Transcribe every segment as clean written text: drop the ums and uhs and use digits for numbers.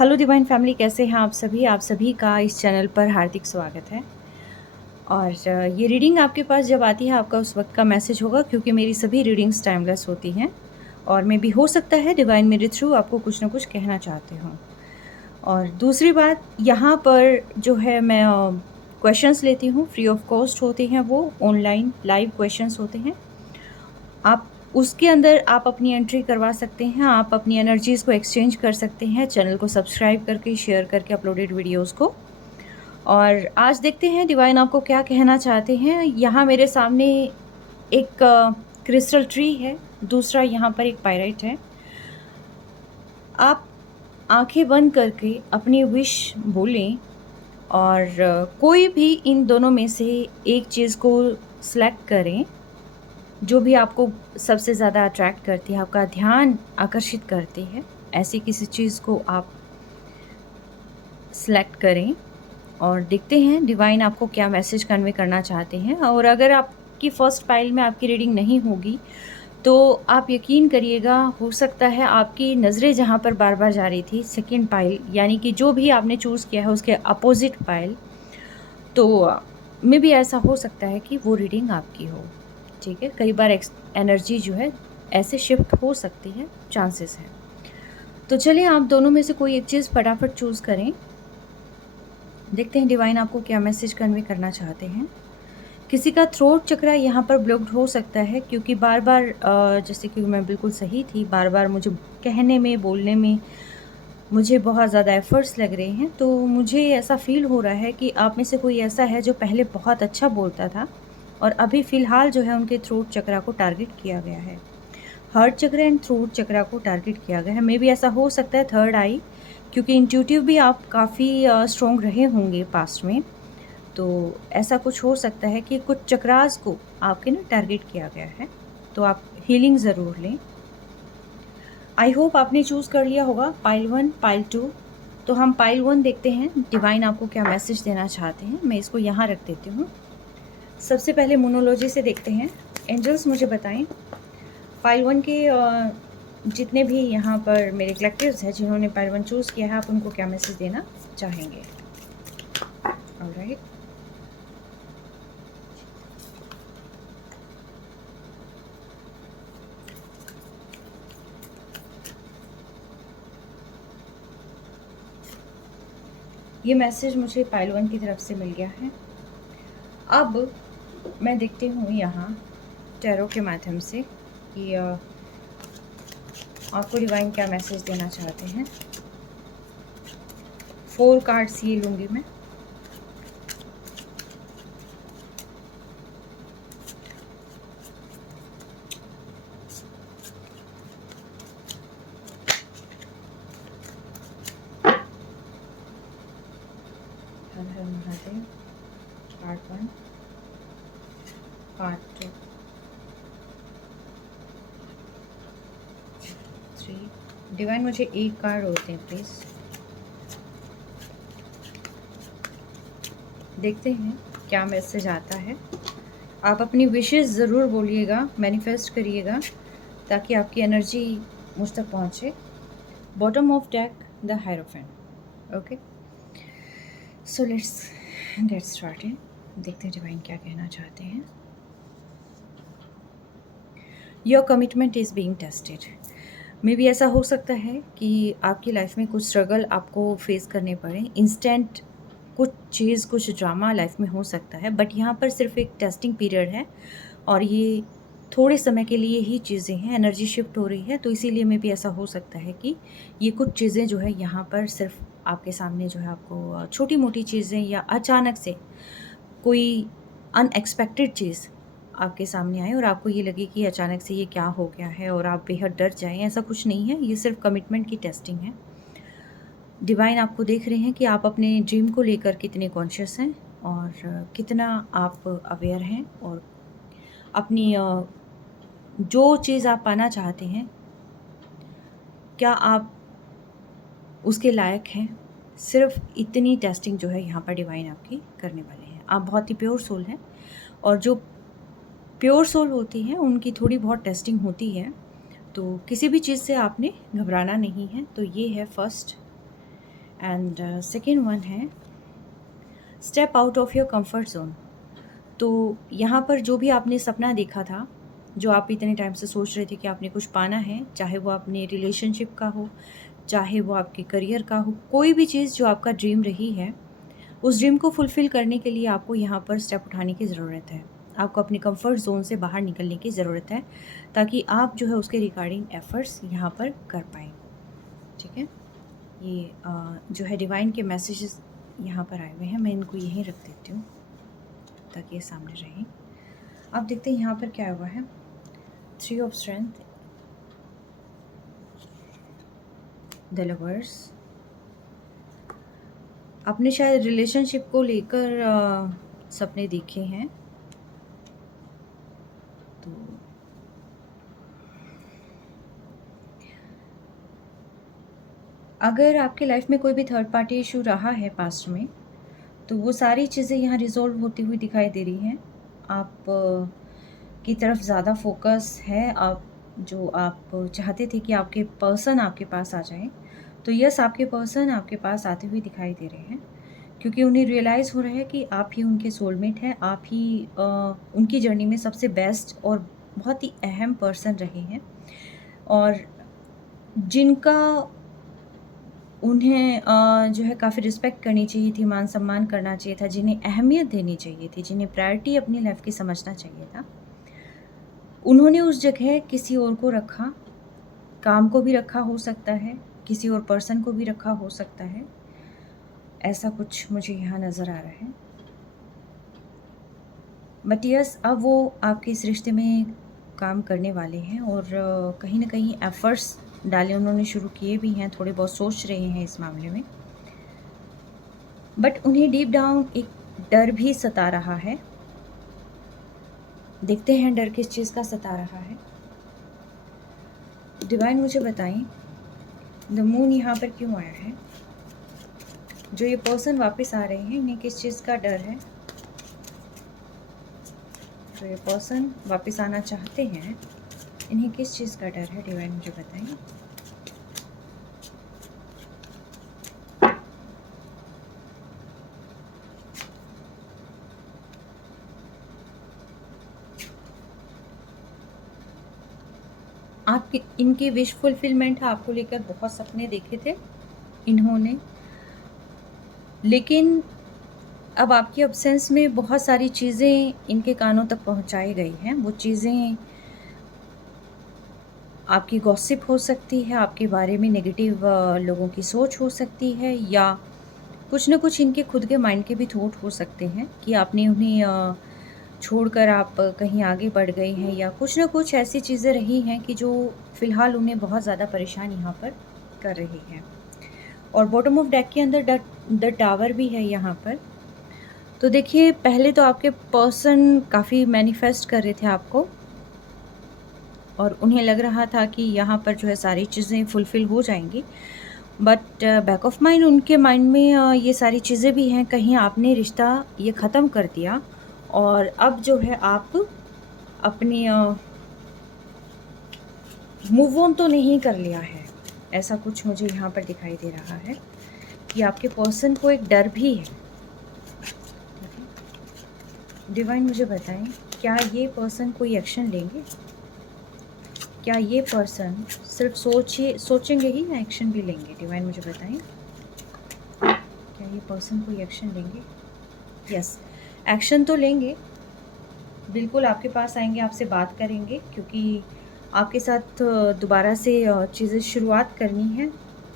Hello divine family, कैसे हैं आप सभी का इस चैनल पर हार्दिक स्वागत है। और ये रीडिंग आपके पास जब आती है आपका उस वक्त का मैसेज होगा, क्योंकि मेरी सभी रीडिंग्स टाइमलेस होती हैं और मे भी हो सकता है डिवाइन मेरे थ्रू आपको कुछ ना कुछ कहना चाहते हों। और दूसरी बात, यहाँ पर जो है मैं क्वेश्चंस लेती हूँ, फ्री ऑफ कॉस्ट होते हैं, वो ऑनलाइन लाइव क्वेश्चंस होते हैं। आप उसके अंदर आप अपनी एंट्री करवा सकते हैं, आप अपनी एनर्जीज़ को एक्सचेंज कर सकते हैं चैनल को सब्सक्राइब करके, शेयर करके अपलोडेड वीडियोस को। और आज देखते हैं डिवाइन आपको क्या कहना चाहते हैं। यहाँ मेरे सामने एक क्रिस्टल ट्री है, दूसरा यहाँ पर एक पायराइट है। आप आंखें बंद करके अपनी विश बोलें और कोई भी इन दोनों में से एक चीज़ को सिलेक्ट करें जो भी आपको सबसे ज़्यादा अट्रैक्ट करती है, आपका ध्यान आकर्षित करती है। ऐसी किसी चीज़ को आप सिलेक्ट करें और देखते हैं डिवाइन आपको क्या मैसेज कन्वे करना चाहते हैं। और अगर आपकी फर्स्ट पाइल में आपकी रीडिंग नहीं होगी तो आप यकीन करिएगा, हो सकता है आपकी नज़रें जहाँ पर बार बार जा रही थी, सेकेंड पाइल यानी कि जो भी आपने चूज़ किया है उसके अपोजिट पाइल, तो मे भी ऐसा हो सकता है कि वो रीडिंग आपकी हो। ठीक है, कई बार एनर्जी जो है ऐसे शिफ्ट हो सकती है, चांसेस है। तो चलिए आप दोनों में से कोई एक चीज़ फटाफट चूज़ करें। देखते हैं डिवाइन आपको क्या मैसेज कन्वे करना चाहते हैं। किसी का थ्रोट चक्रा यहाँ पर ब्लॉक्ड हो सकता है, क्योंकि बार बार जैसे कि मैं बिल्कुल सही थी, बार बार मुझे कहने में, बोलने में मुझे बहुत ज़्यादा एफ़र्ट्स लग रहे हैं। तो मुझे ऐसा फ़ील हो रहा है कि आप में से कोई ऐसा है जो पहले बहुत अच्छा बोलता था और अभी फ़िलहाल जो है उनके थ्रोट चक्रा को टारगेट किया गया है। हार्ट चक्र एंड थ्रोट चक्रा को टारगेट किया गया है। मे बी ऐसा हो सकता है थर्ड आई, क्योंकि इंट्यूटिव भी आप काफ़ी स्ट्रॉन्ग रहे होंगे पास्ट में। तो ऐसा कुछ हो सकता है कि कुछ चक्रास को आपके ना टारगेट किया गया है, तो आप हीलिंग ज़रूर लें। आई होप आपने चूज़ कर लिया होगा पाइल 1, पाइल 2। तो हम पाइल 1 देखते हैं डिवाइन आपको क्या मैसेज देना चाहते हैं। मैं इसको यहाँ रख देती हूँ। सबसे पहले मोनोलॉजी से देखते हैं। एंजल्स मुझे बताएं पाइल 1 के जितने भी यहाँ पर मेरे कलेक्टिव्स हैं जिन्होंने पाइल 1 चूज़ किया है, आप उनको क्या मैसेज देना चाहेंगे। ऑलराइट, ये मैसेज मुझे पाइल 1 की तरफ से मिल गया है। अब मैं देखती हूँ यहाँ टैरो के माध्यम से कि आपको डिवाइन क्या मैसेज देना चाहते हैं। 4 कार्ड्स ये लूँगी मैं। Har Har Mahadev. Card 1, card 2, 3। Divine मुझे एक कार्ड और दें प्लीज़। देखते हैं क्या मैसेज आता है। आप अपनी विशेस ज़रूर बोलिएगा, मैनिफेस्ट करिएगा ताकि आपकी एनर्जी मुझ तक पहुँचे। Bottom of deck the hierophant. Okay, so let's get started. देखते हैं डिवाइन क्या कहना चाहते हैं। Your commitment is being tested. मे भी ऐसा हो सकता है कि आपकी लाइफ में कुछ स्ट्रगल आपको फेस करने पड़े। इंस्टेंट कुछ चीज़, कुछ ड्रामा लाइफ में हो सकता है, बट यहाँ पर सिर्फ एक टेस्टिंग पीरियड है और ये थोड़े समय के लिए ही चीज़ें हैं। एनर्जी शिफ्ट हो रही है, तो इसीलिए में भी ऐसा हो सकता है कि ये कुछ चीज़ें जो है यहाँ पर सिर्फ आपके सामने जो है आपको छोटी मोटी चीज़ें या अचानक से कोई अनएक्सपेक्टेड चीज़ आपके सामने आए और आपको ये लगे कि अचानक से ये क्या हो गया है और आप बेहद डर जाएं। ऐसा कुछ नहीं है, ये सिर्फ कमिटमेंट की टेस्टिंग है। डिवाइन आपको देख रहे हैं कि आप अपने ड्रीम को लेकर कितने कॉन्शियस हैं और कितना आप अवेयर हैं, और अपनी जो चीज़ आप पाना चाहते हैं क्या आप उसके लायक हैं। सिर्फ इतनी टेस्टिंग जो है यहाँ पर डिवाइन आपकी करने वाले हैं। आप बहुत ही प्योर सोल हैं और जो प्योर सोल होती हैं उनकी थोड़ी बहुत टेस्टिंग होती है, तो किसी भी चीज़ से आपने घबराना नहीं है। तो ये है फर्स्ट एंड सेकेंड वन है step out of your comfort zone. तो यहाँ पर जो भी आपने सपना देखा था, जो आप इतने टाइम से सोच रहे थे कि आपने कुछ पाना है, चाहे वो अपने रिलेशनशिप का हो, चाहे वो आपके करियर का हो, कोई भी चीज़ जो आपका ड्रीम रही है, उस ड्रीम को फुलफ़िल करने के लिए आपको यहाँ पर स्टेप उठाने की ज़रूरत है। आपको अपने कंफर्ट ज़ोन से बाहर निकलने की ज़रूरत है, ताकि आप जो है उसके रिगार्डिंग एफ़र्ट्स यहाँ पर कर पाएँ। ठीक है? ये जो है डिवाइन के मैसेजेस यहाँ पर आए हुए हैं, मैं इनको यहीं रख देती हूँ ताकि ये सामने रहें। अब देखते हैं यहाँ पर क्या हुआ है। 3 ऑफ स्ट्रेंथ, द लवर्स। आपने शायद रिलेशनशिप को लेकर सपने देखे हैं, तो अगर आपके लाइफ में कोई भी थर्ड पार्टी इशू रहा है पास्ट में, तो वो सारी चीज़ें यहाँ रिज़ॉल्व होती हुई दिखाई दे रही हैं। आप की तरफ ज़्यादा फोकस है, आप जो आप चाहते थे कि आपके पर्सन आपके पास आ जाएँ, तो यस, आपके पर्सन आपके पास आते हुए दिखाई दे रहे हैं, क्योंकि उन्हें रियलाइज़ हो रहा है कि आप ही उनके सोलमेट हैं, आप ही उनकी जर्नी में सबसे बेस्ट और बहुत ही अहम पर्सन रहे हैं, और जिनका उन्हें जो है काफ़ी रिस्पेक्ट करनी चाहिए थी, मान-सम्मान करना चाहिए था, जिन्हें अहमियत देनी चाहिए थी, जिन्हें प्रायोरिटी अपनी लाइफ़ की समझना चाहिए था। उन्होंने उस जगह किसी और को रखा, काम को भी रखा हो सकता है, किसी और पर्सन को भी रखा हो सकता है। ऐसा कुछ मुझे यहाँ नज़र आ रहा है। बट यस, अब वो आपके इस रिश्ते में काम करने वाले हैं, और कहीं न कहीं एफ़र्ट्स डाले उन्होंने शुरू किए भी हैं, थोड़े बहुत सोच रहे हैं इस मामले में। बट उन्हें डीप डाउन एक डर भी सता रहा है। देखते हैं डर किस चीज़ का सता रहा है। डिवाइन मुझे बताएं, द मून यहाँ पर क्यों आया है? जो ये पर्सन वापस आ रहे हैं, इन्हें किस चीज़ का डर है? जो ये पर्सन वापस आना चाहते हैं, इन्हें किस चीज़ का डर है? डिवाइन मुझे बताएं। आपके इनके विश फुलफिलमेंट है, आपको लेकर बहुत सपने देखे थे इन्होंने, लेकिन अब आपकी एब्सेंस में बहुत सारी चीज़ें इनके कानों तक पहुंचाई गई हैं। वो चीज़ें आपकी गॉसिप हो सकती है, आपके बारे में नेगेटिव लोगों की सोच हो सकती है, या कुछ न कुछ इनके खुद के माइंड के भी थॉट हो सकते हैं कि आपने उन्हें छोड़कर आप कहीं आगे बढ़ गए हैं, या कुछ न कुछ ऐसी चीज़ें रही हैं कि जो फ़िलहाल उन्हें बहुत ज़्यादा परेशान यहाँ पर कर रही हैं। और बॉटम ऑफ डेक के अंदर द टावर भी है यहाँ पर। तो देखिए, पहले तो आपके पर्सन काफ़ी मैनिफेस्ट कर रहे थे आपको, और उन्हें लग रहा था कि यहाँ पर जो है सारी चीज़ें फुलफ़िल हो जाएंगी, बट बैक ऑफ माइंड उनके माइंड में ये सारी चीज़ें भी हैं, कहीं आपने रिश्ता ये ख़त्म कर दिया, और अब जो है आप अपनी मूव ऑन तो नहीं कर लिया है, ऐसा कुछ मुझे यहाँ पर दिखाई दे रहा है कि आपके पर्सन को एक डर भी है। डिवाइन मुझे बताएं, क्या ये पर्सन कोई एक्शन लेंगे? क्या ये पर्सन सिर्फ सोचेंगे ही, या एक्शन भी लेंगे? डिवाइन मुझे बताएं, क्या ये पर्सन कोई एक्शन लेंगे? यस, एक्शन तो लेंगे, बिल्कुल आपके पास आएंगे, आपसे बात करेंगे, क्योंकि आपके साथ दोबारा से चीज़ें शुरुआत करनी है,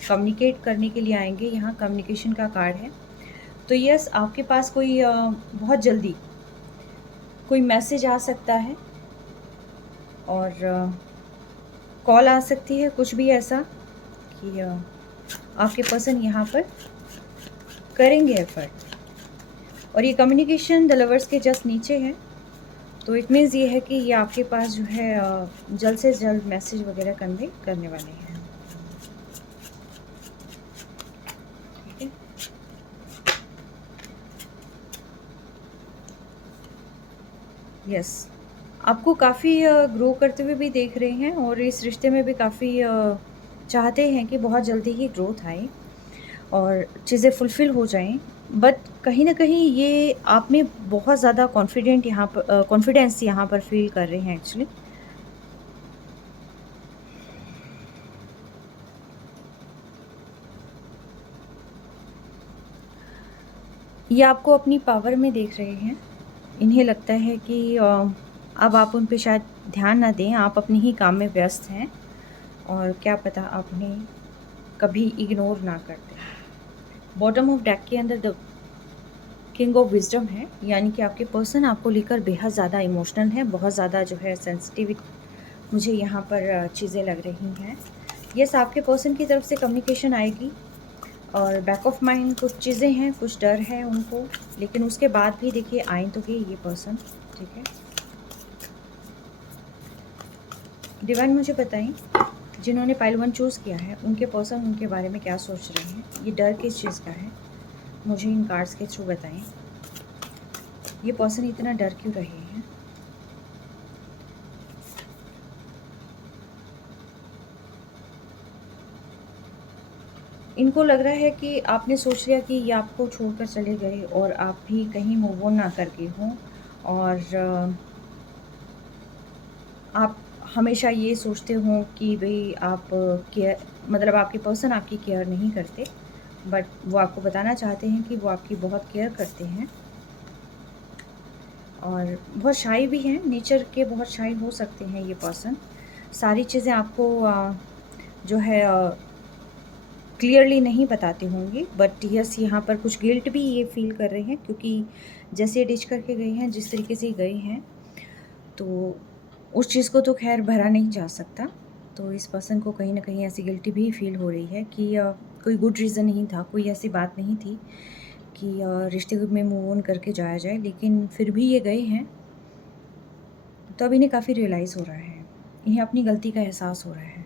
कम्युनिकेट करने के लिए आएंगे। यहाँ कम्युनिकेशन का कार्ड है। तो यस, आपके पास कोई बहुत जल्दी कोई मैसेज आ सकता है, और कॉल आ सकती है, कुछ भी ऐसा कि आपके पर्सन यहाँ पर करेंगे एफर्ट। और ये कम्युनिकेशन द लवर्स के जस्ट नीचे है, तो इट मीन्स ये है कि ये आपके पास जो है जल्द से जल्द मैसेज वगैरह कन्वे करने वाले हैं। ठीक है, यस, आपको काफ़ी ग्रो करते हुए भी देख रहे हैं, और इस रिश्ते में भी काफ़ी चाहते हैं कि बहुत जल्दी ही ग्रोथ आए। और चीज़ें फुलफ़िल हो जाएँ। बट कहीं न कहीं ये आप में बहुत ज़्यादा कॉन्फिडेंस यहाँ पर फ़ील कर रहे हैं एक्चुअली। ये आपको अपनी पावर में देख रहे हैं। इन्हें लगता है कि अब आप उन पे शायद ध्यान ना दें, आप अपने ही काम में व्यस्त हैं और क्या पता आप उन्हें कभी इग्नोर ना कर दें। बॉटम ऑफ डेक के अंदर द किंग ऑफ विज़डम है, यानी कि आपके पर्सन आपको लेकर बेहद ज़्यादा इमोशनल है, बहुत ज़्यादा जो है सेंसिटिव मुझे यहाँ पर चीज़ें लग रही हैं। येस, आपके पर्सन की तरफ से कम्युनिकेशन आएगी और बैक ऑफ माइंड कुछ चीज़ें हैं, कुछ डर है उनको, लेकिन उसके बाद भी देखिए आए तो गए ये पर्सन, ठीक है। डिवाइन मुझे बताएं, जिन्होंने पाइल 1 चूज़ किया है उनके पर्सन उनके बारे में क्या सोच रहे हैं, ये डर किस चीज़ का है, मुझे इन कार्ड्स के थ्रू बताएं। ये पर्सन इतना डर क्यों रहे हैं? इनको लग रहा है कि आपने सोच लिया कि ये आपको छोड़कर चले गए और आप भी कहीं मूव ऑन ना करके हों, और आप हमेशा ये सोचते हों कि भई आप केयर, मतलब आपके पर्सन आपकी केयर नहीं करते, बट वो आपको बताना चाहते हैं कि वो आपकी बहुत केयर करते हैं और बहुत शाई भी हैं, नेचर के बहुत शाई हो सकते हैं ये पर्सन। सारी चीज़ें आपको जो है क्लियरली नहीं बताते होंगे, बट यस यहाँ पर कुछ गिल्ट भी ये फ़ील कर रहे हैं, क्योंकि जैसे डिच करके गए हैं, जिस तरीके से गए हैं, तो उस चीज़ को तो ख़ैर भरा नहीं जा सकता। तो इस पर्सन को कहीं न कहीं ऐसी गिल्टी भी फ़ील हो रही है कि कोई गुड रीज़न नहीं था, कोई ऐसी बात नहीं थी कि रिश्ते में मूव ऑन करके जाया जाए, लेकिन फिर भी ये गए हैं। तो अब इन्हें काफ़ी रियलाइज़ हो रहा है, इन्हें अपनी गलती का एहसास हो रहा है,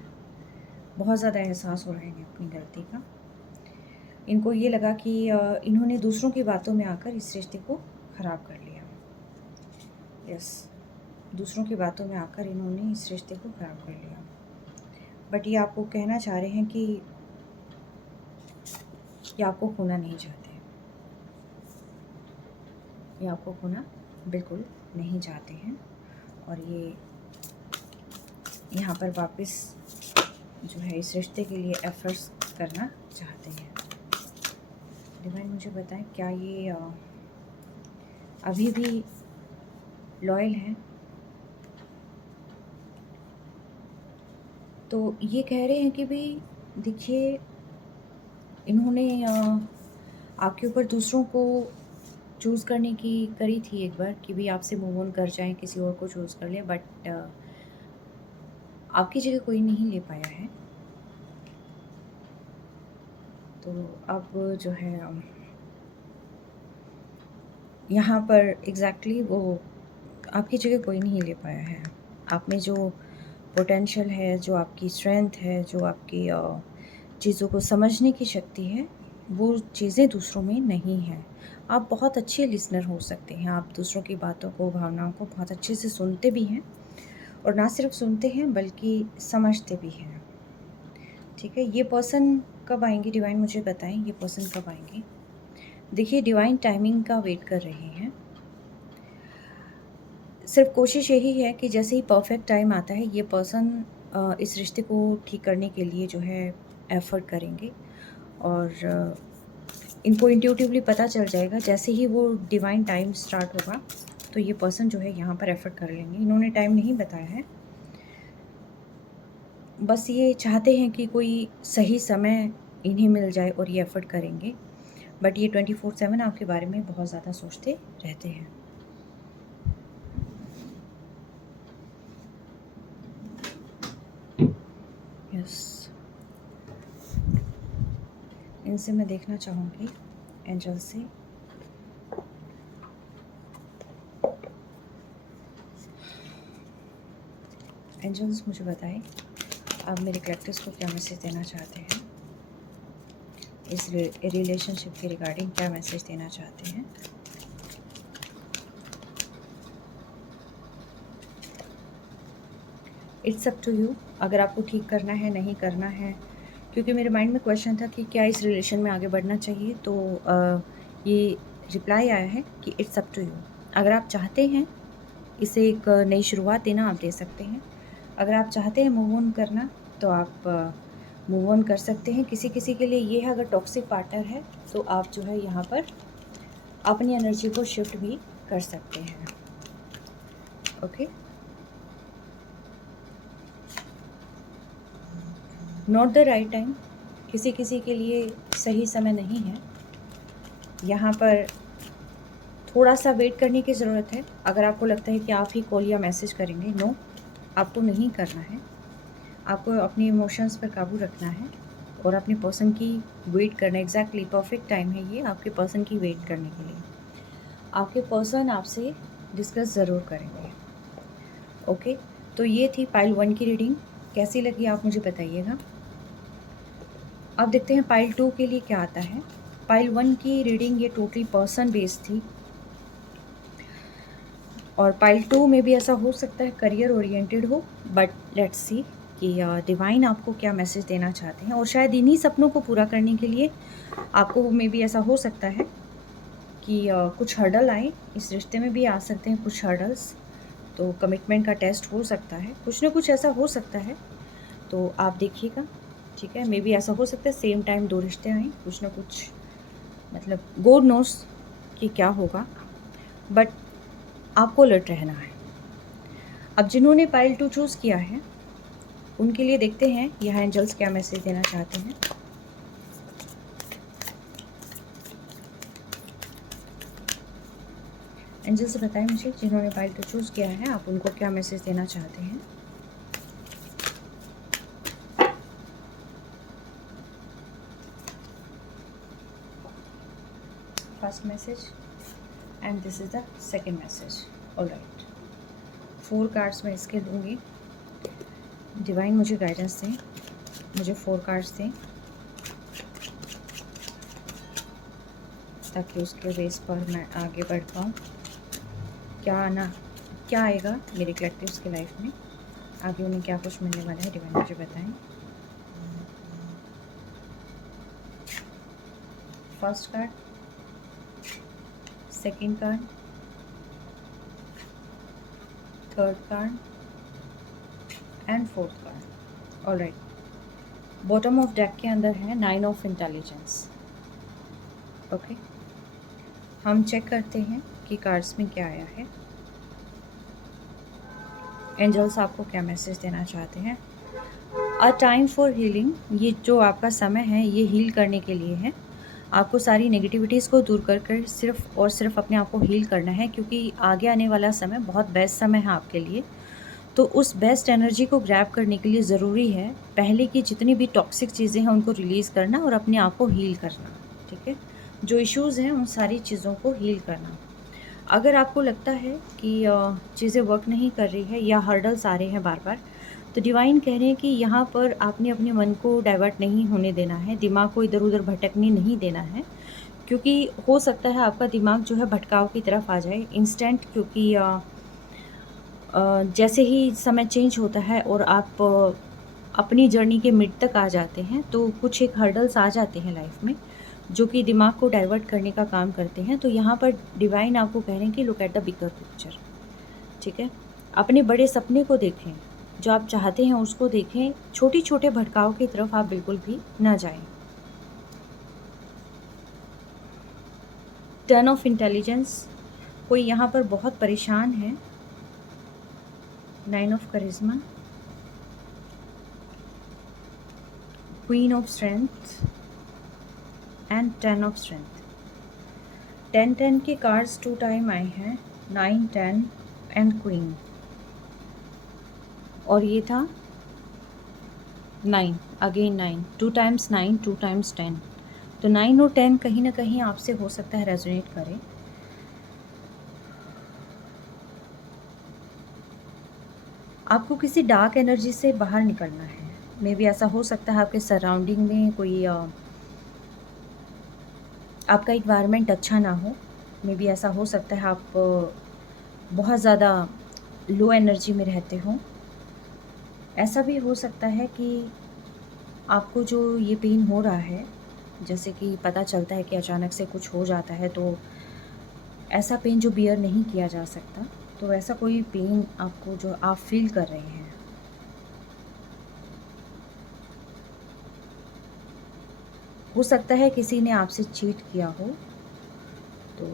बहुत ज़्यादा एहसास हो रहा है इन्हें अपनी गलती का। इनको ये लगा कि इन्होंने दूसरों की बातों में आकर इस रिश्ते को ख़राब कर लिया। यस, दूसरों की बातों में आकर इन्होंने इस रिश्ते को ख़राब कर लिया। बट ये आपको कहना चाह रहे हैं कि ये आपको खोना नहीं चाहते, ये आपको खोना बिल्कुल नहीं चाहते हैं, और ये यहाँ पर वापस जो है इस रिश्ते के लिए एफ़र्ट्स करना चाहते हैं। डिवाइन मुझे बताएं, क्या ये अभी भी लॉयल हैं? तो ये कह रहे हैं कि भाई देखिए, इन्होंने आपके ऊपर दूसरों को चूज़ करने की करी थी एक बार कि भाई आपसे मूव ऑन कर जाएं, किसी और को चूज़ कर लें, बट आपकी जगह कोई नहीं ले पाया है। तो अब जो है यहाँ पर एग्जैक्टली वो आपकी जगह कोई नहीं ले पाया है। आप में जो पोटेंशियल है, जो आपकी स्ट्रेंथ है, जो आपकी चीज़ों को समझने की शक्ति है, वो चीज़ें दूसरों में नहीं है। आप बहुत अच्छे लिसनर हो सकते हैं, आप दूसरों की बातों को, भावनाओं को बहुत अच्छे से सुनते भी हैं, और ना सिर्फ सुनते हैं बल्कि समझते भी हैं, ठीक है। ये पर्सन कब आएंगे डिवाइन मुझे बताएं, ये पर्सन कब आएंगे? देखिए, डिवाइन टाइमिंग का वेट कर रहे हैं। सिर्फ कोशिश यही है कि जैसे ही परफेक्ट टाइम आता है, ये पर्सन इस रिश्ते को ठीक करने के लिए जो है एफ़र्ट करेंगे, और इनको इंट्यूटिवली पता चल जाएगा जैसे ही वो डिवाइन टाइम स्टार्ट होगा, तो ये पर्सन जो है यहाँ पर एफ़र्ट कर लेंगे। इन्होंने टाइम नहीं बताया है, बस ये चाहते हैं कि कोई सही समय इन्हें मिल जाए और ये एफ़र्ट करेंगे। बट ये 24/7 आपके बारे में बहुत ज़्यादा सोचते रहते हैं। यस, इनसे मैं देखना चाहूँगी एंजल से एंजल्स मुझे बताएं, आप मेरे कलेक्टर्स को क्या मैसेज देना चाहते हैं, इस रिलेशनशिप के रिगार्डिंग क्या मैसेज देना चाहते हैं। इट्स अप टू यू, अगर आपको ठीक करना है, नहीं करना है, क्योंकि मेरे माइंड में क्वेश्चन था कि क्या इस रिलेशन में आगे बढ़ना चाहिए, तो ये रिप्लाई आया है कि इट्स अप टू यू। अगर आप चाहते हैं इसे एक नई शुरुआत देना, आप दे सकते हैं। अगर आप चाहते हैं मूव ऑन करना, तो आप मूव ऑन कर सकते हैं। किसी किसी के लिए ये है, अगर टॉक्सिक पार्टनर है तो आप जो है यहाँ पर अपनी एनर्जी को शिफ्ट भी कर सकते हैं। Okay, not the right time, किसी किसी के लिए सही समय नहीं है। यहाँ पर थोड़ा सा वेट करने की ज़रूरत है। अगर आपको लगता है कि आप ही कॉल या मैसेज करेंगे, नो, आपको नहीं करना है। आपको अपने इमोशंस पर काबू रखना है और अपने पर्सन की वेट करना। एग्जैक्टली परफेक्ट टाइम है ये आपके पर्सन की वेट करने के लिए। आपके पर्सन आपसे डिस्कस ज़रूर करेंगे। ओके, तो ये थी पाइल 1 की रीडिंग। कैसी लगी आप मुझे बताइएगा। अब देखते हैं पाइल 2 के लिए क्या आता है। पाइल 1 की रीडिंग ये टोटली पर्सन बेस्ड थी, और पाइल 2 में भी ऐसा हो सकता है करियर ओरिएंटेड हो, बट लेट्स सी कि डिवाइन आपको क्या मैसेज देना चाहते हैं। और शायद इन्हीं सपनों को पूरा करने के लिए आपको में भी ऐसा हो सकता है कि कुछ हर्डल आए। इस रिश्ते में भी आ सकते हैं कुछ हर्डल्स, तो कमिटमेंट का टेस्ट हो सकता है, कुछ ना कुछ ऐसा हो सकता है। तो आप देखिएगा, ठीक है। मे बी ऐसा हो सकता है सेम टाइम 2 रिश्ते आएँ, कुछ ना कुछ, मतलब गॉड नोस कि क्या होगा, बट आपको अलर्ट रहना है। अब जिन्होंने पाइल 2 चूज़ किया है उनके लिए देखते हैं यहाँ एंजल्स क्या मैसेज देना चाहते हैं। एंजल्स बताएं मुझे, जिन्होंने पाइल 2 चूज़ किया है, आप उनको क्या मैसेज देना चाहते हैं। First message and this is the second message. Alright, 4 cards मैं इसके दूंगी। डिवाइन मुझे गाइडेंस दें, मुझे 4 कार्ड्स दें ताकि उसके बेस पर मैं आगे बढ़ पाऊँ। क्या आएगा मेरे कलेक्टिव्स की लाइफ में, आगे उन्हें क्या कुछ मिलने वाला है, डिवाइन मुझे बताएं। First card, second card, third card and fourth card. Alright, bottom of deck के अंदर है 9 ऑफ इंटेलिजेंस। ओके, हम चेक करते हैं कि कार्ड्स में क्या आया है। एंजल्स आपको क्या मैसेज देना चाहते हैं। अ टाइम फॉर हीलिंग, ये जो आपका समय है ये हील करने के लिए है। आपको सारी नेगेटिविटीज़ को दूर कर कर सिर्फ और सिर्फ अपने आप को हील करना है, क्योंकि आगे आने वाला समय बहुत बेस्ट समय है आपके लिए। तो उस बेस्ट एनर्जी को ग्रैब करने के लिए ज़रूरी है पहले की जितनी भी टॉक्सिक चीज़ें हैं उनको रिलीज़ करना और अपने आप को हील करना, ठीक है। जो इश्यूज़ हैं उन सारी चीज़ों को हील करना। अगर आपको लगता है कि चीज़ें वर्क नहीं कर रही है या हर्डल्स आ रहे हैं बार बार, तो डिवाइन कह रहे हैं कि यहाँ पर आपने अपने मन को डाइवर्ट नहीं होने देना है, दिमाग को इधर उधर भटकने नहीं देना है, क्योंकि हो सकता है आपका दिमाग जो है भटकाव की तरफ आ जाए इंस्टेंट। क्योंकि जैसे ही समय चेंज होता है और आप अपनी जर्नी के मिड तक आ जाते हैं, तो कुछ एक हर्डल्स आ जाते हैं लाइफ में जो कि दिमाग को डाइवर्ट करने का काम करते हैं। तो यहाँ पर डिवाइन आपको कह रहे हैं कि look at the bigger picture, ठीक है। अपने बड़े सपने को देखें, जो आप चाहते हैं उसको देखें, छोटे छोटे भटकाव की तरफ आप बिल्कुल भी ना जाएं। 10 ऑफ इंटेलिजेंस, कोई यहाँ पर बहुत परेशान है। 9 of karishma, queen of strength and 10 of strength. 10 के कार्ड्स 2 टाइम आए हैं, 9 10 एंड क्वीन, और ये था 9 अगेन 9, 2 टाइम्स 9, 2 टाइम्स 10। तो 9 और 10 कहीं ना कहीं आपसे हो सकता है रेजोनेट करे। आपको किसी डार्क एनर्जी से बाहर निकलना है। मे बी ऐसा हो सकता है आपके सराउंडिंग में कोई आपका इन्वायरमेंट अच्छा ना हो। मे बी ऐसा हो सकता है आप बहुत ज़्यादा लो एनर्जी में रहते हो। ऐसा भी हो सकता है कि आपको जो ये पेन हो रहा है, जैसे कि पता चलता है कि अचानक से कुछ हो जाता है, तो ऐसा पेन जो बियर नहीं किया जा सकता, तो ऐसा कोई पेन आपको जो आप फ़ील कर रहे हैं, हो सकता है किसी ने आपसे चीट किया हो, तो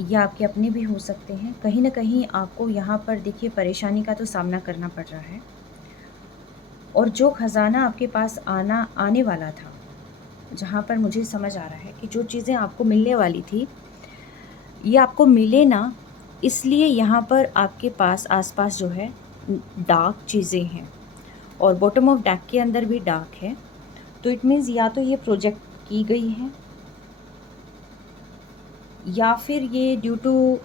ये आपके अपने भी हो सकते हैं। कहीं न कहीं आपको यहाँ पर देखिए परेशानी का तो सामना करना पड़ रहा है, और जो खज़ाना आपके पास आने वाला था, जहाँ पर मुझे समझ आ रहा है कि जो चीज़ें आपको मिलने वाली थी, ये आपको मिले ना, इसलिए यहाँ पर आपके पास आस-पास जो है डार्क चीज़ें हैं, और बॉटम ऑफ डेक के अंदर भी डार्क है। तो इट मीन्स या तो ये प्रोजेक्ट की गई है, या फिर ये ड्यू टू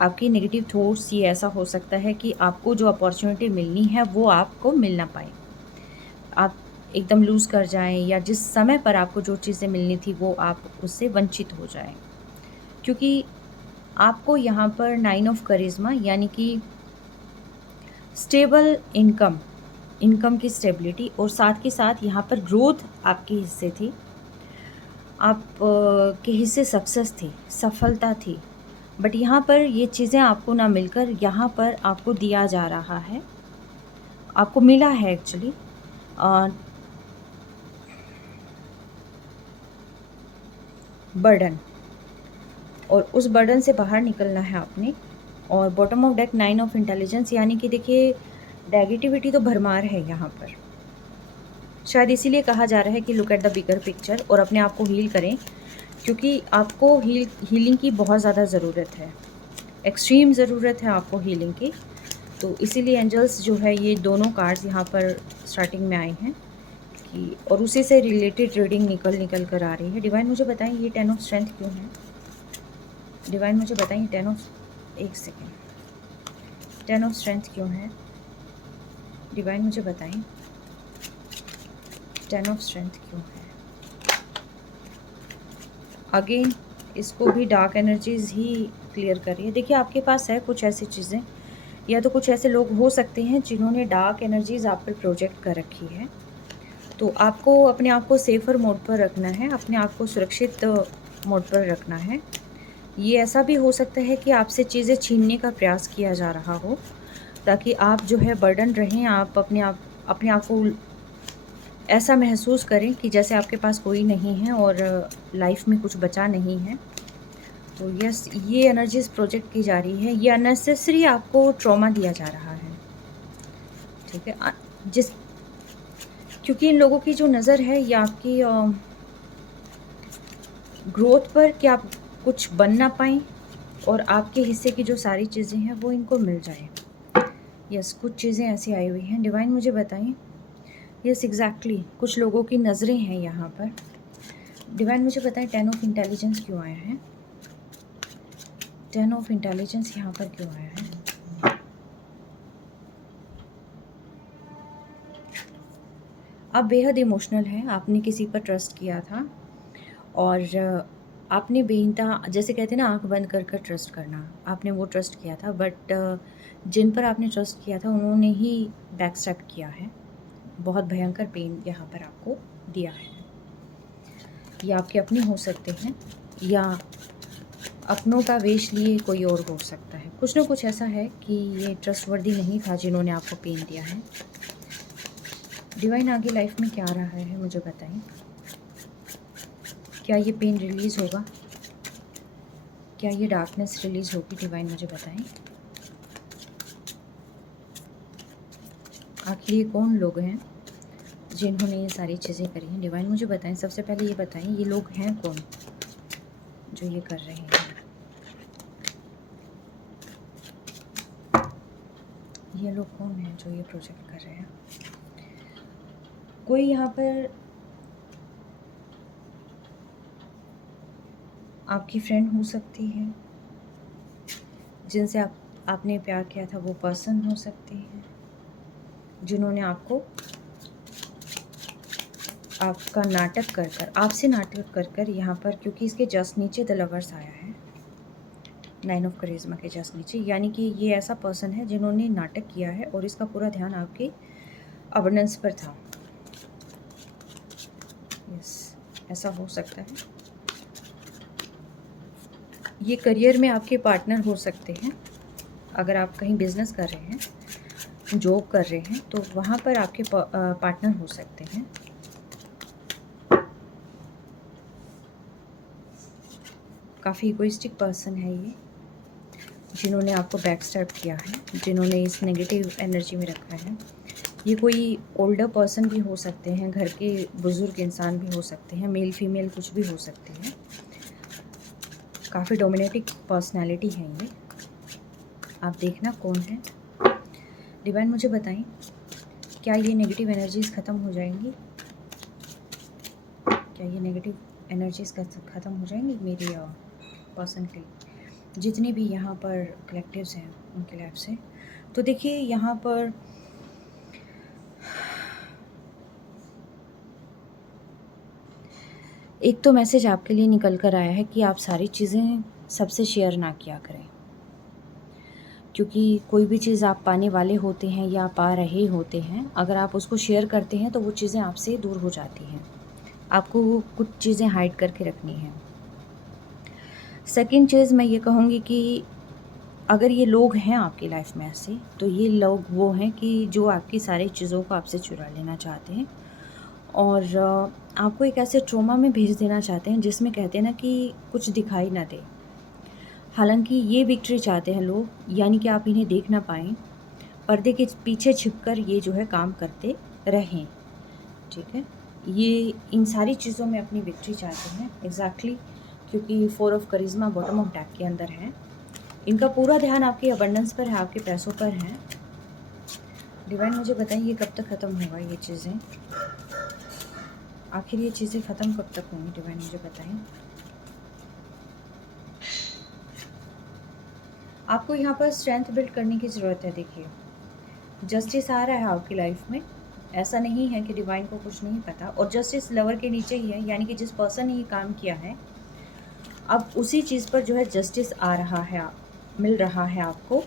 आपके नेगेटिव थॉट्स, ये ऐसा हो सकता है कि आपको जो अपॉर्च्युनिटी मिलनी है वो आपको मिल ना पाए। आप एकदम लूज़ कर जाएँ, या जिस समय पर आपको जो चीज़ें मिलनी थी वो आप उससे वंचित हो जाएँ। क्योंकि आपको यहाँ पर 9 ऑफ करिश्मा, यानी कि स्टेबल इनकम, इनकम की स्टेबिलिटी, और साथ के साथ यहाँ पर ग्रोथ आपके हिस्से थी। आप के हिस्से सक्सेस थी, सफलता थी। बट यहाँ पर ये चीज़ें आपको ना मिलकर यहाँ पर आपको दिया जा रहा है, आपको मिला है एक्चुअली बर्डन, और उस बर्डन से बाहर निकलना है आपने। और bottom of deck 9 of intelligence, यानी कि देखिए नेगेटिविटी तो भरमार है यहाँ पर। शायद इसीलिए कहा जा रहा है कि look at the bigger picture और अपने आप को हील करें, क्योंकि आपको हीलिंग की बहुत ज़्यादा ज़रूरत है, एक्सट्रीम ज़रूरत है आपको हीलिंग की। तो इसीलिए एंजल्स जो है, ये दोनों कार्ड्स यहाँ पर स्टार्टिंग में आए हैं कि, और उसी से रिलेटेड रीडिंग निकल कर आ रही है। डिवाइन मुझे बताएं ये 10 ऑफ स्ट्रेंथ क्यों है? डिवाइन मुझे बताएं 10 ऑफ, एक सेकेंड, 10 ऑफ स्ट्रेंथ क्यों है? डिवाइन मुझे बताएं 10 ऑफ स्ट्रेंथ क्यों है? अगेन इसको भी डार्क एनर्जीज ही क्लियर कर रही है। देखिए आपके पास है कुछ ऐसी चीज़ें, या तो कुछ ऐसे लोग हो सकते हैं जिन्होंने डार्क एनर्जीज आप पर प्रोजेक्ट कर रखी है। तो आपको अपने आप को सेफ़र मोड पर रखना है, अपने आप को सुरक्षित मोड पर रखना है। ये ऐसा भी हो सकता है कि आपसे चीज़ें छीनने का प्रयास किया जा रहा हो, ताकि आप जो है बर्डन रहें, आप अपने आप को ऐसा महसूस करें कि जैसे आपके पास कोई नहीं है और लाइफ में कुछ बचा नहीं है। तो यस, ये एनर्जीज प्रोजेक्ट की जा रही है, ये अननेसेसरी आपको ट्रॉमा दिया जा रहा है, ठीक है। जिस क्योंकि इन लोगों की जो नज़र है ये आपकी ग्रोथ पर, कि आप कुछ बन ना पाएँ और आपके हिस्से की जो सारी चीज़ें हैं वो इनको मिल जाए। यस, कुछ चीज़ें ऐसी आई हुई हैं। डिवाइन मुझे बताएं। यस एग्जैक्टली, कुछ लोगों की नज़रें हैं यहाँ पर। डिवाइन मुझे बताएं 10 ऑफ इंटेलिजेंस क्यों आया है? 10 ऑफ इंटेलिजेंस यहाँ पर क्यों आया है? आप बेहद इमोशनल हैं, आपने किसी पर ट्रस्ट किया था, और आपने बेइंतहा, जैसे कहते हैं ना आँख बंद कर कर ट्रस्ट करना, आपने वो ट्रस्ट किया था। बट जिन पर आपने ट्रस्ट किया था उन्होंने ही बैक स्टेप किया है, बहुत भयंकर पेन यहाँ पर आपको दिया है। या आपके अपने हो सकते हैं, या अपनों का वेश लिए कोई और हो सकता है। कुछ ना कुछ ऐसा है कि ये ट्रस्टवर्दी नहीं था जिन्होंने आपको पेन दिया है। डिवाइन आगे लाइफ में क्या आ रहा है मुझे बताएं। क्या ये पेन रिलीज़ होगा? क्या ये डार्कनेस रिलीज़ होगी? डिवाइन मुझे बताएं। आखिर ये कौन लोग हैं जिन्होंने ये सारी चीज़ें करी हैं? डिवाइन मुझे बताएं। सबसे पहले ये बताएं ये लोग हैं कौन जो ये कर रहे हैं? ये लोग कौन हैं जो ये प्रोजेक्ट कर रहे हैं? कोई यहाँ पर आपकी फ्रेंड हो सकती है, जिनसे आपने प्यार किया था, वो पर्सन हो सकती है, जिन्होंने आपका नाटक कर कर, आपसे नाटक कर कर यहाँ पर, क्योंकि इसके जस्ट नीचे द लवर्स आया है, 9 ऑफ करिश्मा के जस्ट नीचे, यानी कि ये ऐसा पर्सन है जिन्होंने नाटक किया है और इसका पूरा ध्यान आपके अबंडेंस पर था। यस, ऐसा हो सकता है। ये करियर में आपके पार्टनर हो सकते हैं। अगर आप कहीं बिज़नेस कर रहे हैं, जॉब कर रहे हैं, तो वहाँ पर आपके पार्टनर हो सकते हैं। काफ़ी इगोइस्टिक पर्सन है ये, जिन्होंने आपको बैक स्टैब किया है, जिन्होंने इस नेगेटिव एनर्जी में रखा है। ये कोई ओल्डर पर्सन भी हो सकते हैं, घर के बुज़ुर्ग इंसान भी हो सकते हैं, मेल फीमेल कुछ भी हो सकते हैं। काफ़ी डोमिनेटिंग पर्सनैलिटी है ये। आप देखना कौन है। डिवाइन मुझे बताएं, क्या ये नेगेटिव एनर्जीज़ ख़त्म हो जाएंगी? क्या ये नेगेटिव एनर्जीज़ ख़त्म हो जाएंगी मेरी पर्सन के लिए, जितने भी यहाँ पर कलेक्टिव्स हैं उनके लाइफ से? तो देखिए, यहाँ पर एक तो मैसेज आपके लिए निकल कर आया है कि आप सारी चीज़ें सबसे शेयर ना किया करें, क्योंकि कोई भी चीज़ आप पाने वाले होते हैं या पा रहे होते हैं, अगर आप उसको शेयर करते हैं तो वो चीज़ें आपसे दूर हो जाती हैं। आपको कुछ चीज़ें हाइड करके रखनी है। सेकंड चीज़ मैं ये कहूँगी कि अगर ये लोग हैं आपकी लाइफ में ऐसे, तो ये लोग वो हैं कि जो आपकी सारी चीज़ों को आपसे चुरा लेना चाहते हैं और आपको एक ऐसे ट्रॉमा में भेज देना चाहते हैं जिसमें कहते हैं ना कि कुछ दिखाई ना दे। हालांकि ये विक्ट्री चाहते हैं लोग, यानी कि आप इन्हें देख ना पाएँ, पर्दे के पीछे छिपकर ये जो है काम करते रहें। ठीक है, ये इन सारी चीज़ों में अपनी विक्ट्री चाहते हैं एग्जैक्टली, क्योंकि 4 of karishma bottom of deck के अंदर है। इनका पूरा ध्यान आपकी अबंडेंस पर है, आपके पैसों पर है। डिवाइन मुझे बताइए, ये कब तक ख़त्म होगा? ये चीज़ें आखिर ये चीज़ें ख़त्म कब तक होंगी? डिवाइन मुझे बताएं। आपको यहाँ पर स्ट्रेंथ बिल्ड करने की ज़रूरत है। देखिए, जस्टिस आ रहा है आपकी लाइफ में, ऐसा नहीं है कि डिवाइन को कुछ नहीं पता, और जस्टिस लवर के नीचे ही है, यानी कि जिस पर्सन ने ये काम किया है, अब उसी चीज़ पर जो है जस्टिस आ रहा है, मिल रहा है आपको।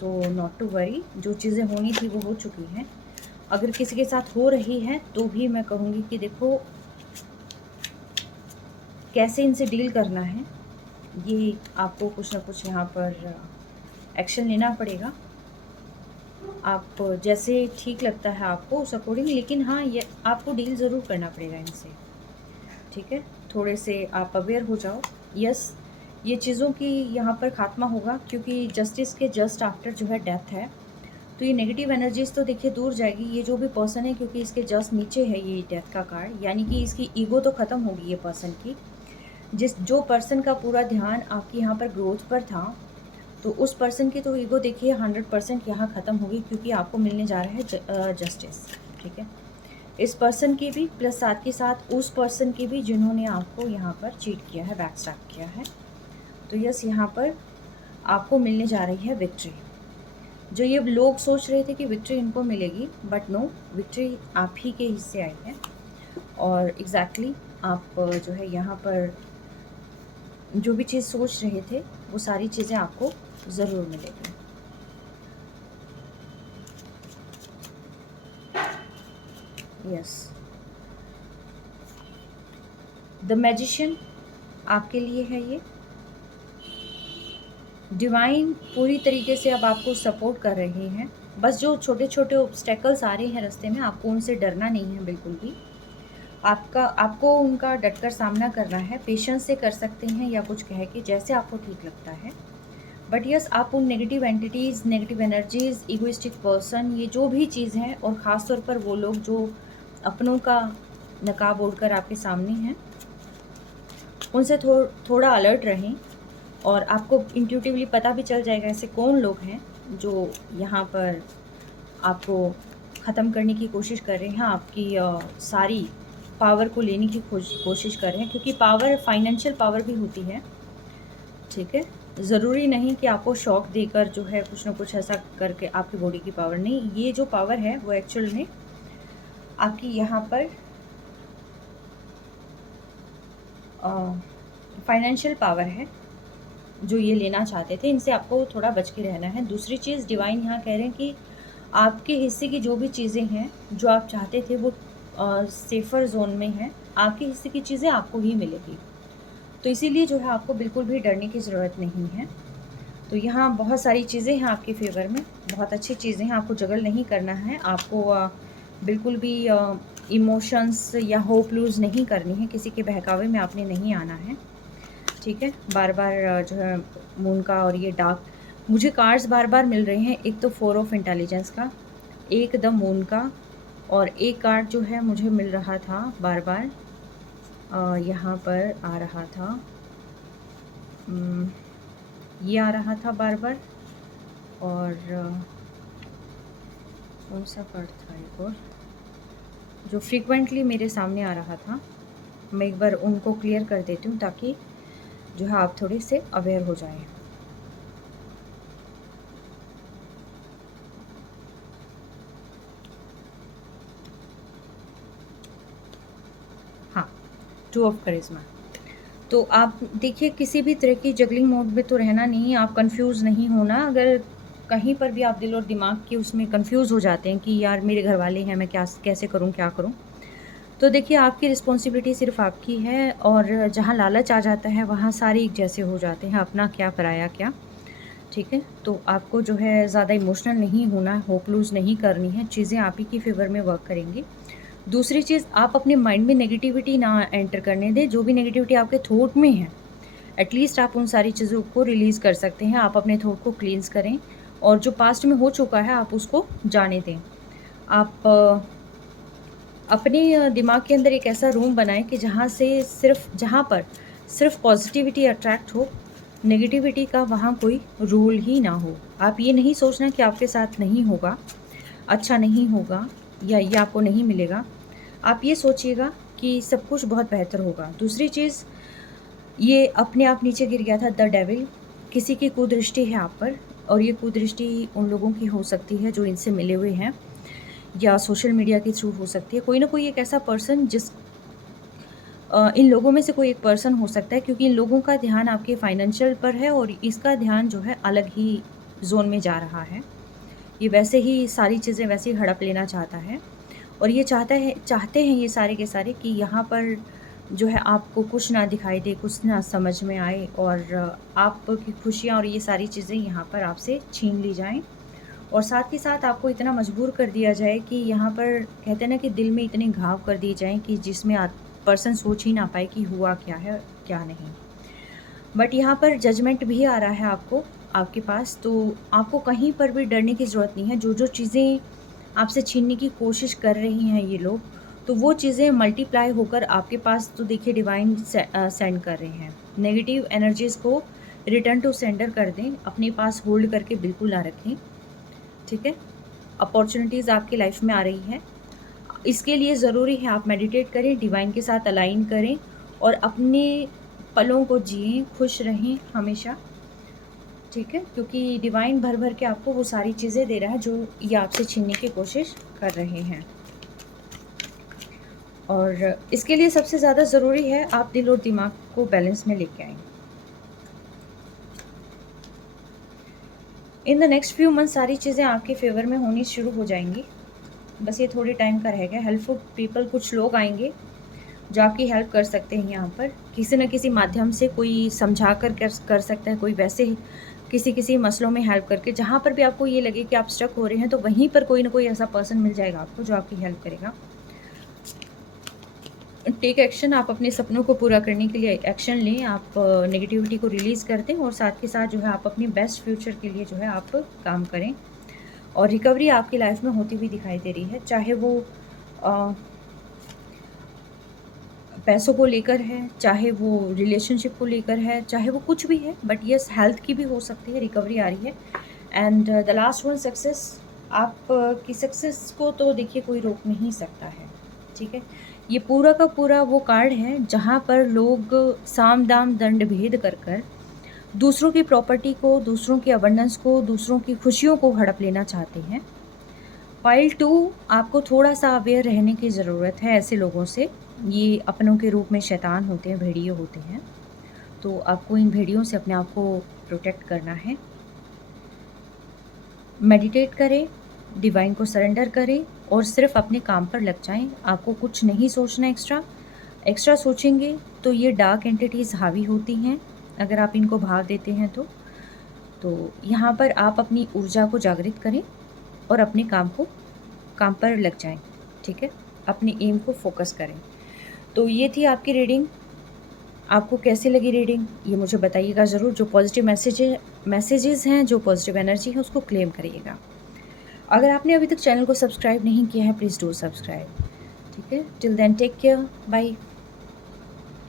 तो नॉट टू वरी, जो चीज़ें होनी थी वो हो चुकी हैं। अगर किसी के साथ हो रही है तो भी मैं कहूँगी कि देखो, कैसे इनसे डील करना है, ये आपको कुछ ना कुछ यहाँ पर एक्शन लेना पड़ेगा। आप जैसे ठीक लगता है आपको उस अकॉर्डिंग, लेकिन हाँ, ये आपको डील ज़रूर करना पड़ेगा इनसे। ठीक है, थोड़े से आप अवेयर हो जाओ। यस, ये चीज़ों की यहाँ पर खात्मा होगा, क्योंकि जस्टिस के जस्ट आफ्टर जो है डेथ है। तो ये नेगेटिव एनर्जीज तो देखिए दूर जाएगी। ये जो भी पर्सन है, क्योंकि इसके जस्ट नीचे है ये डेथ का कार्ड, यानी कि इसकी ईगो तो ख़त्म होगी ये पर्सन की। जो पर्सन का पूरा ध्यान आपकी यहाँ पर ग्रोथ पर था, तो उस पर्सन की तो ईगो देखिए 100% यहाँ ख़त्म होगी, क्योंकि आपको मिलने जा रहा है जस्टिस। ठीक है, इस पर्सन की भी, प्लस साथ के साथ उस पर्सन की भी जिन्होंने आपको यहाँ पर चीट किया है, बैकस्टैब किया है। तो यस, यहाँ पर आपको मिलने जा रही है विक्ट्री। जो ये लोग सोच रहे थे कि विक्ट्री इनको मिलेगी, बट नो, विक्ट्री आप ही के हिस्से आई है। और एग्जैक्टली आप जो है यहाँ पर जो भी चीज़ सोच रहे थे, वो सारी चीज़ें आपको ज़रूर मिलेगी। यस, द मैजिशियन आपके लिए है ये। डिवाइन पूरी तरीके से अब आपको सपोर्ट कर रहे हैं। बस जो छोटे छोटे ऑब्स्टेकल्स आ रहे हैं रास्ते में, आपको उनसे डरना नहीं है बिल्कुल भी। आपको उनका डटकर सामना करना है। पेशेंस से कर सकते हैं या कुछ कह के, जैसे आपको ठीक लगता है। बट यस, आप उन negative entities, negative energies, egoistic person, ये जो भी चीज़ हैं, और ख़ास तौर पर वो लोग जो अपनों का नकाब ओढ़कर आपके सामने हैं, उनसे थोड़ा अलर्ट रहें। और आपको इंट्यूटिवली पता भी चल जाएगा ऐसे कौन लोग हैं जो यहाँ पर आपको ख़त्म करने की कोशिश कर रहे हैं, आपकी सारी पावर को लेने की कोशिश कर रहे हैं, क्योंकि पावर फाइनेंशियल पावर भी होती है। ठीक है, ज़रूरी नहीं कि आपको शॉक देकर जो है कुछ ना कुछ ऐसा करके आपकी बॉडी की पावर नहीं, ये जो पावर है वो एक्चुअल में आपकी यहाँ पर फाइनेंशियल पावर है जो ये लेना चाहते थे। इनसे आपको थोड़ा बच के रहना है। दूसरी चीज़, डिवाइन यहाँ कह रहे हैं कि आपके हिस्से की जो भी चीज़ें हैं जो आप चाहते थे, वो सेफ़र ज़ोन में हैं, आपके हिस्से की चीज़ें आपको ही मिलेगी। तो इसीलिए जो है आपको बिल्कुल भी डरने की ज़रूरत नहीं है। तो यहाँ बहुत सारी चीज़ें हैं आपके फ़ेवर में, बहुत अच्छी चीज़ें हैं, आपको जगल नहीं करना है। आपको बिल्कुल भी इमोशंस या होप लूज़ नहीं करनी है, किसी के बहकावे में आपने नहीं आना है, ठीक है? बार-बार जो है मून का और ये डार्क मुझे कार्ड्स बार-बार मिल रहे हैं। एक तो 4 ऑफ इंटेलिजेंस का, एक द मून का और एक कार्ड जो है मुझे मिल रहा था बार-बार यहाँ पर आ रहा था ये आ रहा था बार-बार और कौन सा कार्ड था एक और जो फ्रीक्वेंटली मेरे सामने आ रहा था। मैं एक बार उनको क्लियर कर देती हूँ ताकि जो है आप थोड़े से अवेयर हो जाएं। हाँ, 2 ऑफ करिश्मा। तो आप देखिए किसी भी तरह की जगलिंग मोड में तो रहना नहीं है, आप कंफ्यूज नहीं होना। अगर कहीं पर भी आप दिल और दिमाग के उसमें कंफ्यूज हो जाते हैं कि यार मेरे घर वाले हैं, मैं क्या कैसे करूँ, क्या करूँ? तो देखिए आपकी रिस्पॉन्सिबिलिटी सिर्फ़ आपकी है और जहाँ लालच आ जाता है वहाँ सारे एक जैसे हो जाते हैं, अपना क्या पराया क्या, ठीक है? तो आपको जो है ज़्यादा इमोशनल नहीं होना है, होप लूज़ नहीं करनी है, चीज़ें आप ही की फ़ेवर में वर्क करेंगी। दूसरी चीज़ आप अपने माइंड में नेगेटिविटी ना एंटर करने दें, जो भी नेगेटिविटी आपके थॉट में है, एटलीस्ट आप उन सारी चीज़ों को रिलीज़ कर सकते हैं, आप अपने थॉट को क्लींस करें और जो पास्ट में हो चुका है आप उसको जाने दें। आप अपने दिमाग के अंदर एक ऐसा रूम बनाएँ कि जहाँ पर सिर्फ़ पॉज़िटिविटी अट्रैक्ट हो, नेगेटिविटी का वहाँ कोई रूल ही ना हो। आप ये नहीं सोचना कि आपके साथ नहीं होगा, अच्छा नहीं होगा या ये आपको नहीं मिलेगा। आप ये सोचिएगा कि सब कुछ बहुत बेहतर होगा। दूसरी चीज़, ये अपने आप नीचे गिर गया था द डेविल, किसी की कुदृष्टि है आप पर और ये कुदृष्टि उन लोगों की हो सकती है जो इनसे मिले हुए हैं या सोशल मीडिया के थ्रू हो सकती है। कोई ना कोई एक ऐसा पर्सन इन लोगों में से कोई एक पर्सन हो सकता है क्योंकि इन लोगों का ध्यान आपके फाइनेंशियल पर है और इसका ध्यान जो है अलग ही ज़ोन में जा रहा है। ये वैसे ही सारी चीज़ें वैसे ही हड़प लेना चाहता है और ये चाहते हैं ये सारे के सारे कि यहाँ पर जो है आपको कुछ ना दिखाई दे, कुछ ना समझ में आए और आपकी खुशियाँ और ये सारी चीज़ें यहाँ पर आपसे छीन ली जाएँ। और साथ ही साथ आपको इतना मजबूर कर दिया जाए कि यहाँ पर कहते हैं ना कि दिल में इतने घाव कर दिए जाएँ कि जिसमें पर्सन सोच ही ना पाए कि हुआ क्या है, क्या नहीं। बट यहाँ पर जजमेंट भी आ रहा है आपके पास, तो आपको कहीं पर भी डरने की ज़रूरत नहीं है। जो चीज़ें आपसे छीनने की कोशिश कर रही हैं ये लोग, तो वो चीज़ें मल्टीप्लाई होकर आपके पास तो देखिए डिवाइन सेंड कर रहे हैं। नेगेटिव एनर्जीज़ को रिटर्न टू सेंडर कर दें, अपने पास होल्ड करके बिल्कुल ना रखें, ठीक है? अपॉर्च्युनिटीज़ आपकी लाइफ में आ रही है। इसके लिए ज़रूरी है आप मेडिटेट करें, डिवाइन के साथ अलाइन करें और अपने पलों को जिएँ, खुश रहें हमेशा, ठीक है? क्योंकि डिवाइन भर-भर के आपको वो सारी चीज़ें दे रहा है जो ये आपसे छीनने की कोशिश कर रहे हैं। और इसके लिए सबसे ज़्यादा ज़रूरी है आप दिल और दिमाग को बैलेंस में लेके आएँ। In the next few month सारी चीज़ें आपके फ़ेवर में होनी शुरू हो जाएँगी। बस ये थोड़े टाइम का रह गया। हेल्पफुल पीपल कुछ लोग आएँगे जो आपकी हेल्प कर सकते हैं यहाँ पर। किसी न किसी माध्यम से कोई समझा कर सकता है, कोई वैसे ही किसी मसलों में हेल्प करके। जहाँ पर भी आपको ये लगे कि आप स्टक हो रहे हैं तो वहीं पर कोई न कोई ऐसा पर्सन मिल जाएगा आपको जो आपकी हेल्प करेगा। टेक एक्शन, आप अपने सपनों को पूरा करने के लिए एक्शन लें, आप नेगेटिविटी को रिलीज़ कर दें और साथ के साथ जो है आप अपने बेस्ट फ्यूचर के लिए जो है आप काम करें। और रिकवरी आपकी लाइफ में होती हुई दिखाई दे रही है, चाहे वो पैसों को लेकर है, चाहे वो रिलेशनशिप को लेकर है, चाहे वो कुछ भी है, बट येस हेल्थ की भी हो सकती है, रिकवरी आ रही है। And the last one success, आप की सक्सेस को तो देखिए कोई रोक नहीं सकता है, ठीक है? ये पूरा का पूरा वो कार्ड है जहाँ पर लोग साम दाम दंड भेद कर दूसरों की प्रॉपर्टी को, दूसरों की अबंडेंस को, दूसरों की खुशियों को हड़प लेना चाहते हैं। पाइल 2, आपको थोड़ा-सा अवेयर रहने की ज़रूरत है ऐसे लोगों से। ये अपनों के रूप में शैतान होते हैं, भेड़िए होते हैं। तो आपको इन भेड़ियों से अपने आप को प्रोटेक्ट करना है। मेडिटेट करें, डिवाइन को सरेंडर करें और सिर्फ अपने काम पर लग जाएँ। आपको कुछ नहीं सोचना एक्स्ट्रा। एक्स्ट्रा सोचेंगे तो ये डार्क एंटिटीज़ हावी होती हैं, अगर आप इनको भाव देते हैं तो। तो यहाँ पर आप अपनी ऊर्जा को जागृत करें और अपने काम पर लग जाएँ, ठीक है? अपने एम को फ़ोकस करें। तो ये थी आपकी रीडिंग। आपको कैसी लगी रीडिंग ये मुझे बताइएगा ज़रूर। जो पॉज़िटिव मैसेजेज़ हैं, जो पॉज़िटिव एनर्जी है उसको क्लेम करिएगा। अगर आपने अभी तक चैनल को सब्सक्राइब नहीं किया है प्लीज़ डू सब्सक्राइब, ठीक है? Till then take care, bye.